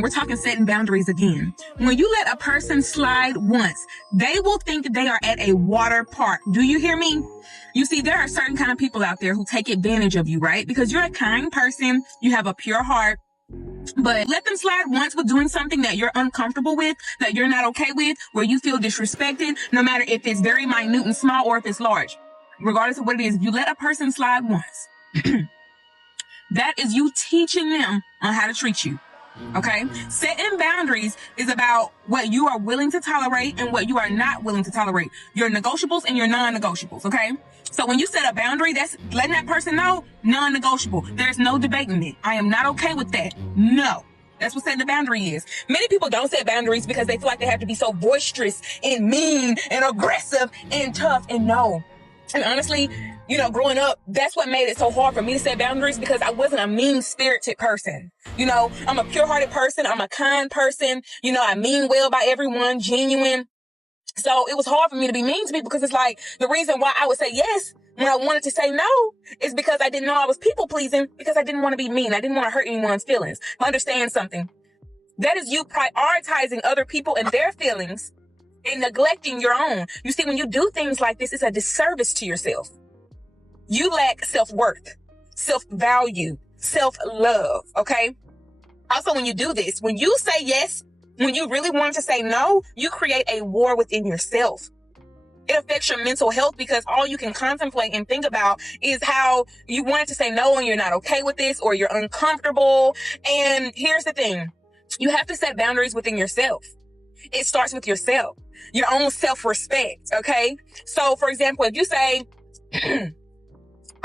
We're talking setting boundaries again. When you let a person slide once, they will think they are at a water park. Do you hear me? You see, there are certain kind of people out there who take advantage of you, right? Because you're a kind person, you have a pure heart, but let them slide once with doing something that you're uncomfortable with, that you're not okay with, where you feel disrespected, no matter if it's very minute and small or if it's large. Regardless of what it is, if you let a person slide once, that is you teaching them on how to treat you. Okay? Setting boundaries is about what you are willing to tolerate and what you are not willing to tolerate. Your negotiables and your non-negotiables, okay? So when you set a boundary, that's letting that person know, non-negotiable. There's no debating it. I am not okay with that. No. That's what setting a boundary is. Many people don't set boundaries because they feel like they have to be so boisterous and mean and aggressive and tough, and no. And honestly, growing up, that's what made it so hard for me to set boundaries, because I wasn't a mean-spirited person. I'm a pure-hearted person. I'm a kind person. I mean well by everyone, genuine. So it was hard for me to be mean to people, because it's like the reason why I would say yes when I wanted to say no is because I didn't know I was people-pleasing, because I didn't want to be mean. I didn't want to hurt anyone's feelings. Understand something. That is you prioritizing other people and their feelings and neglecting your own. You see, when you do things like this, it's a disservice to yourself. You lack self-worth, self-value, self-love, okay? Also, when you do this, when you say yes, when you really want to say no, you create a war within yourself. It affects your mental health, because all you can contemplate and think about is how you wanted to say no and you're not okay with this, or you're uncomfortable. And here's the thing. You have to set boundaries within yourself. It starts with yourself, your own self-respect, okay? So, for example, if you say,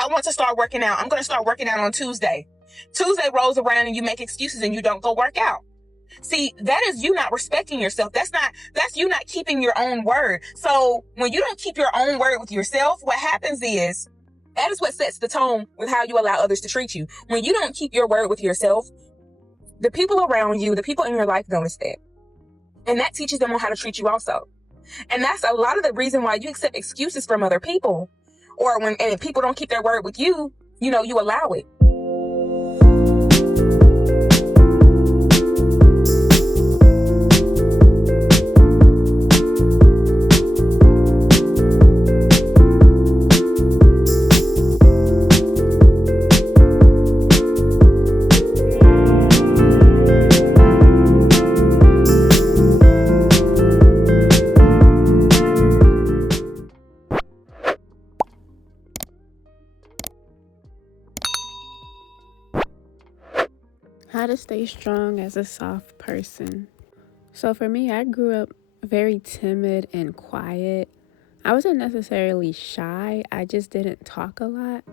I want to start working out. I'm going to start working out on Tuesday. Tuesday rolls around and you make excuses and you don't go work out. See, that is you not respecting yourself. That's you not keeping your own word. So when you don't keep your own word with yourself, what happens is, that is what sets the tone with how you allow others to treat you. When you don't keep your word with yourself, the people around you, the people in your life notice that. And that teaches them on how to treat you also. And that's a lot of the reason why you accept excuses from other people, or and if people don't keep their word with you, you allow it. How to stay strong as a soft person. So for me, I grew up very timid and quiet. I wasn't necessarily shy. I just didn't talk a lot.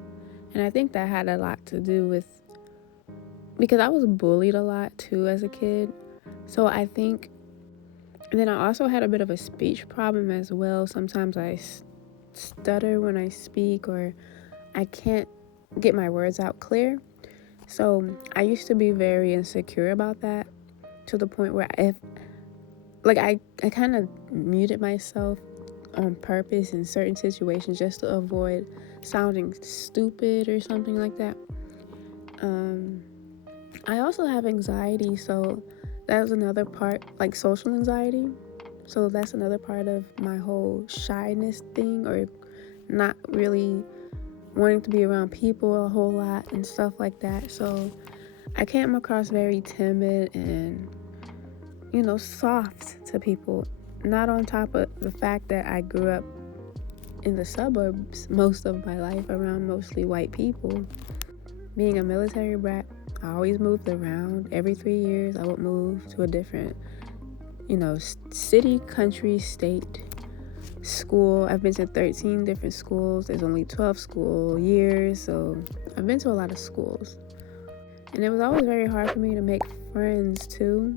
And I think that had a lot to do with, because I was bullied a lot too as a kid. So I think, and then I also had a bit of a speech problem as well. Sometimes I stutter when I speak, or I can't get my words out clear. So I used to be very insecure about that, to the point where I kind of muted myself on purpose in certain situations just to avoid sounding stupid or something like that. I also have anxiety, so that was another part, like social anxiety. So that's another part of my whole shyness thing, or not really wanting to be around people a whole lot and stuff like that. So I came across very timid and, soft to people. Not on top of the fact that I grew up in the suburbs most of my life around mostly white people. Being a military brat, I always moved around. Every 3 years I would move to a different, city, country, state, school. I've been to 13 different schools. There's only 12 school years, so I've been to a lot of schools. And it was always very hard for me to make friends too.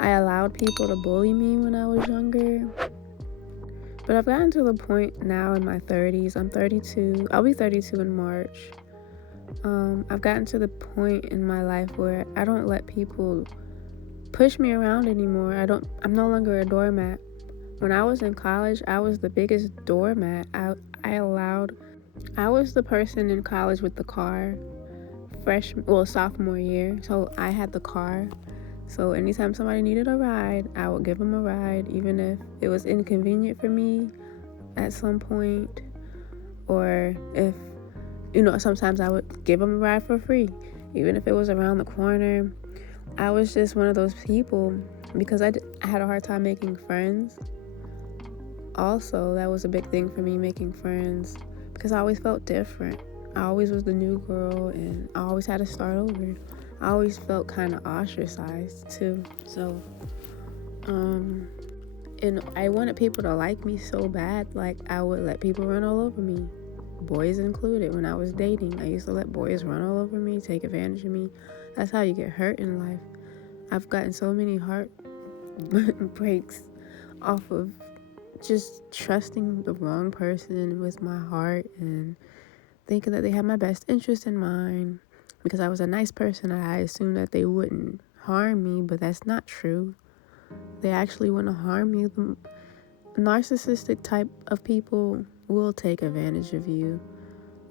I allowed people to bully me when I was younger. But I've gotten to the point now in my 30s. I'm 32. I'll be 32 in March. I've gotten to the point in my life where I don't let people push me around anymore. I'm no longer a doormat. When I was in college, I was the biggest doormat. I was the person in college with the car, sophomore year. So I had the car. So anytime somebody needed a ride, I would give them a ride, even if it was inconvenient for me at some point, or if, sometimes I would give them a ride for free, even if it was around the corner. I was just one of those people, because I had a hard time making friends. Also, that was a big thing for me, making friends, because I always felt different. I always was the new girl, and I always had to start over. I always felt kind of ostracized too. So, and I wanted people to like me so bad, like I would let people run all over me, boys included. When I was dating, I used to let boys run all over me, take advantage of me. That's how you get hurt in life. I've gotten so many heart breaks off of just trusting the wrong person with my heart and thinking that they had my best interest in mind. Because I was a nice person, I assumed that they wouldn't harm me, but that's not true. They actually want to harm you. The narcissistic type of people will take advantage of you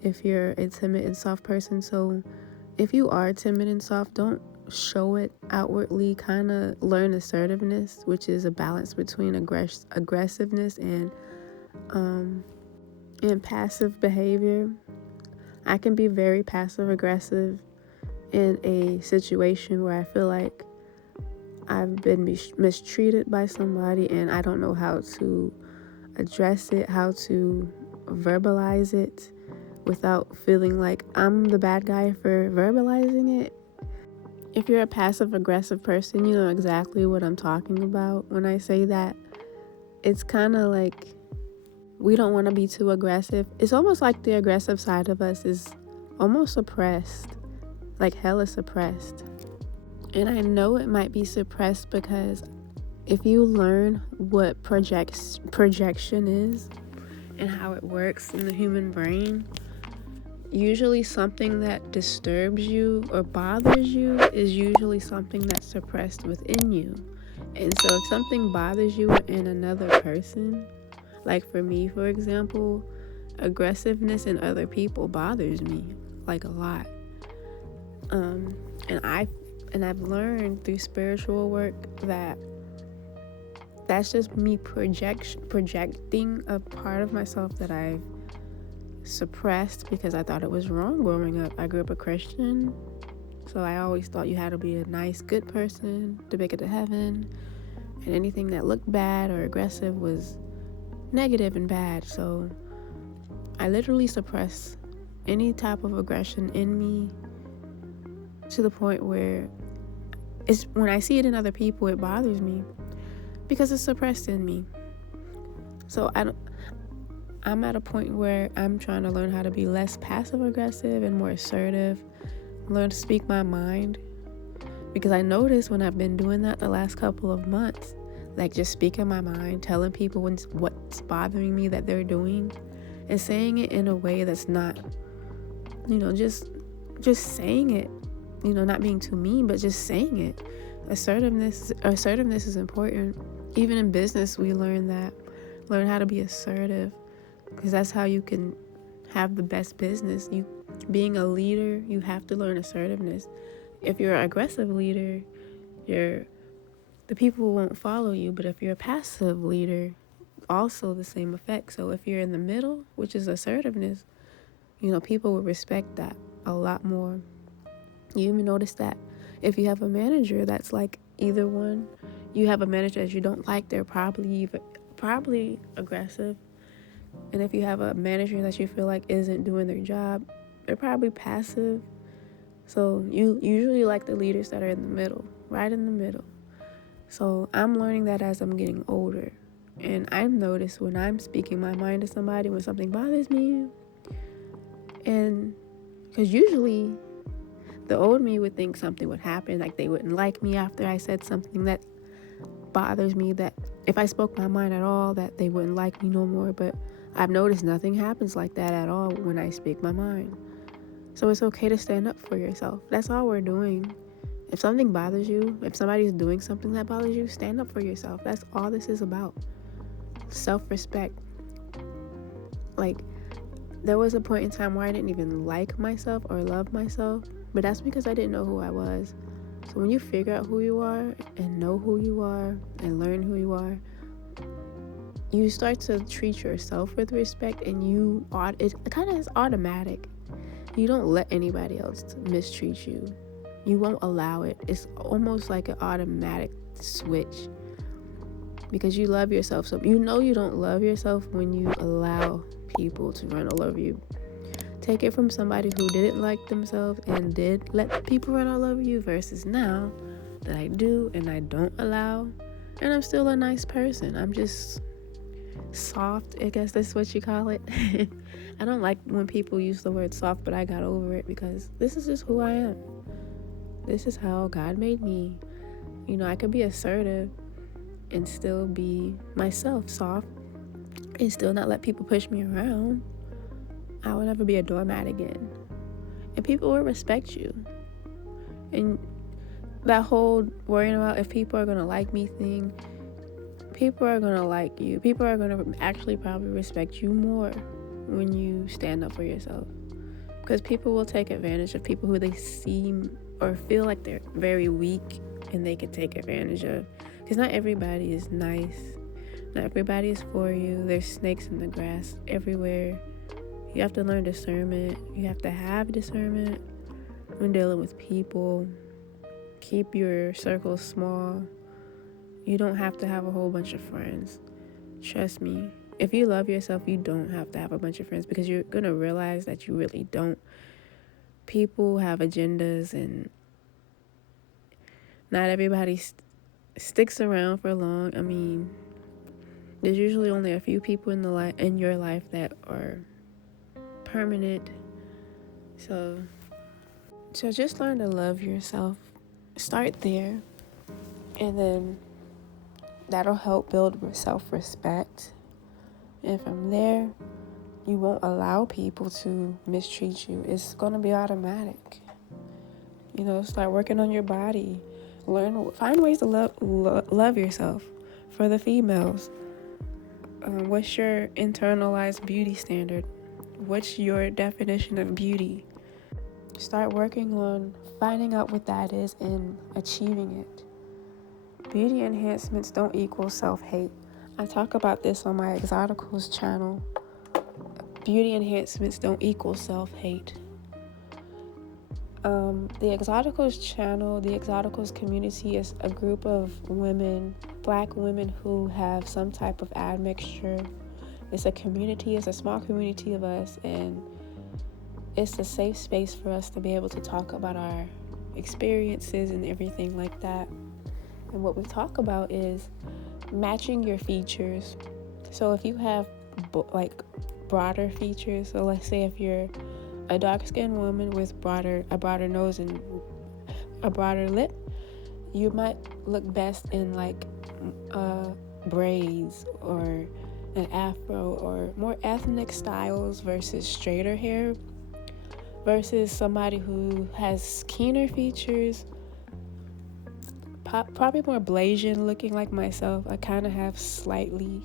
if you're a timid and soft person. So if you are timid and soft, don't show it outwardly. Kind of learn assertiveness, which is a balance between aggressiveness and passive behavior. I can be very passive aggressive in a situation where I feel like I've been mistreated by somebody and I don't know how to address it, how to verbalize it without feeling like I'm the bad guy for verbalizing it. If you're a passive aggressive person, you know exactly what I'm talking about when I say that. It's kind of like we don't want to be too aggressive. It's almost like the aggressive side of us is almost suppressed, like hella suppressed. And I know it might be suppressed because if you learn what projection is and how it works in the human brain, usually something that disturbs you or bothers you is usually something that's suppressed within you. And so if something bothers you in another person, like for me, for example, aggressiveness in other people bothers me like a lot. And I've learned through spiritual work that that's just me projecting a part of myself that I've suppressed because I thought it was wrong growing up. I grew up a Christian, so I always thought you had to be a nice, good person to make it to heaven, and anything that looked bad or aggressive was negative and bad. So I literally suppress any type of aggression in me to the point where when I see it in other people, it bothers me because it's suppressed in me. So I'm at a point where I'm trying to learn how to be less passive aggressive and more assertive, learn to speak my mind, because I noticed when I've been doing that the last couple of months, like just speaking my mind, telling people what's bothering me that they're doing, and saying it in a way that's not, just saying it, not being too mean, but just saying it. Assertiveness is important. Even in business, we learn how to be assertive, because that's how you can have the best business. Being a leader, you have to learn assertiveness. If you're an aggressive leader, the people won't follow you. But if you're a passive leader, also the same effect. So if you're in the middle, which is assertiveness, people will respect that a lot more. You even notice that if you have a manager that's like either one, you have a manager that you don't like, they're probably aggressive. And if you have a manager that you feel like isn't doing their job, they're probably passive. So you usually like the leaders that are in the middle, right in the middle. So I'm learning that as I'm getting older. And I've noticed when I'm speaking my mind to somebody, when something bothers me, and because usually the old me would think something would happen, like they wouldn't like me after I said something that bothers me, that if I spoke my mind at all, that they wouldn't like me no more. But I've noticed nothing happens like that at all when I speak my mind. So it's okay to stand up for yourself. That's all we're doing. If something bothers you, if somebody's doing something that bothers you, stand up for yourself. That's all this is about. Self-respect. Like, there was a point in time where I didn't even like myself or love myself, but that's because I didn't know who I was. So when you figure out who you are and know who you are and learn who you are, you start to treat yourself with respect, and it kind of is automatic. You don't let anybody else mistreat you. You won't allow it. It's almost like an automatic switch because you love yourself. So you know you don't love yourself when you allow people to run all over you. Take it from somebody who didn't like themselves and did let people run all over you versus now that I do and I don't allow, and I'm still a nice person. I'm just soft, I guess that's what you call it. I don't like when people use the word soft, but I got over it because this is just who I am. This is how God made me. I could be assertive and still be myself, soft, and still not let people push me around. I will never be a doormat again. And people will respect you. And that whole worrying about if people are going to like me thing, people are going to like you. People are going to actually probably respect you more when you stand up for yourself. Because people will take advantage of people who they seem or feel like they're very weak and they can take advantage of. Because not everybody is nice. Not everybody is for you. There's snakes in the grass everywhere. You have to learn discernment. You have to have discernment when dealing with people. Keep your circle small. You don't have to have a whole bunch of friends. Trust me. If you love yourself, you don't have to have a bunch of friends because you're going to realize that you really don't. People have agendas and not everybody sticks around for long. I mean, there's usually only a few people in your life that are permanent. So just learn to love yourself. Start there, and then that'll help build self-respect. And from there, you won't allow people to mistreat you. It's going to be automatic. Start working on your body. Find ways to love yourself. For the females, what's your internalized beauty standard? What's your definition of beauty? Start working on finding out what that is and achieving it. Beauty enhancements don't equal self-hate. I talk about this on my Exoticals channel. Beauty enhancements don't equal self-hate. The Exoticals channel, the Exoticals community is a group of women, Black women who have some type of admixture. It's a community, it's a small community of us, and it's a safe space for us to be able to talk about our experiences and everything like that. And what we talk about is matching your features. So if you have broader features, so let's say if you're a dark-skinned woman with a broader nose and a broader lip, you might look best in braids or an afro or more ethnic styles versus straighter hair, versus somebody who has keener features, probably more Blasian looking like myself. I kind of have slightly,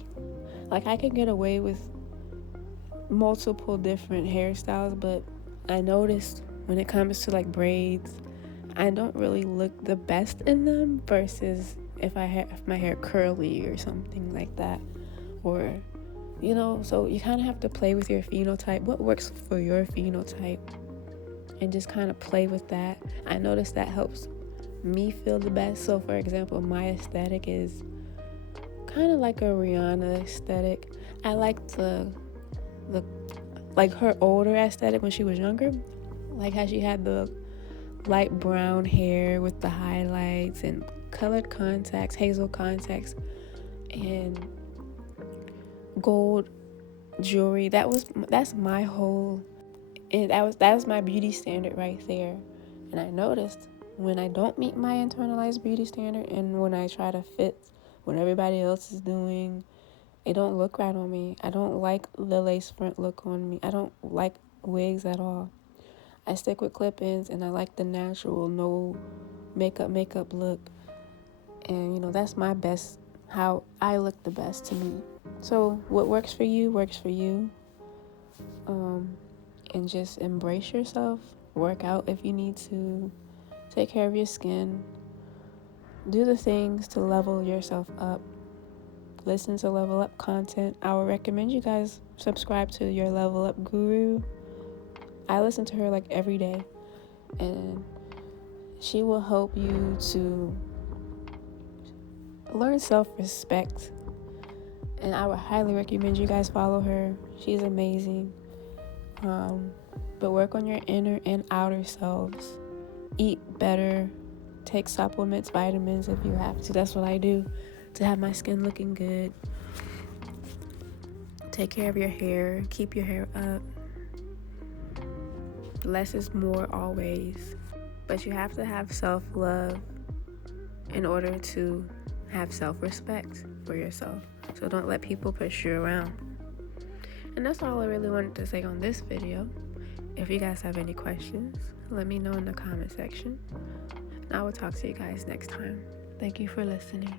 I can get away with multiple different hairstyles, but I noticed when it comes to braids, I don't really look the best in them versus if my hair curly or something like that, or so you kind of have to play with your phenotype, what works for your phenotype, and just kind of play with that. I noticed that helps me feel the best. So for example, my aesthetic is kind of like a Rihanna aesthetic. I like the her older aesthetic when she was younger, like how she had the light brown hair with the highlights and colored contacts, hazel contacts, and gold jewelry. That's my whole, and that was my beauty standard right there. And I noticed when I don't meet my internalized beauty standard and when I try to fit what everybody else is doing, it don't look right on me. I don't like the lace front look on me. I don't like wigs at all. I stick with clip-ins, and I like the natural, no makeup look. And that's my best, how I look the best to me. So what works for you works for you. And just embrace yourself. Work out if you need to. Take care of your skin. Do the things to level yourself up. Listen to level up content. I would recommend you guys subscribe to your level up guru. I listen to her like every day, and she will help you to learn self-respect. And I would highly recommend you guys follow her. She's amazing. But work on your inner and outer selves. Eat better. Take supplements, vitamins if you have to. That's what I do to have my skin looking good. Take care of your hair. Keep your hair up. Less is more always. But you have to have self-love in order to have self-respect for yourself. So don't let people push you around. And that's all I really wanted to say on this video. If you guys have any questions, let me know in the comment section. And I will talk to you guys next time. Thank you for listening.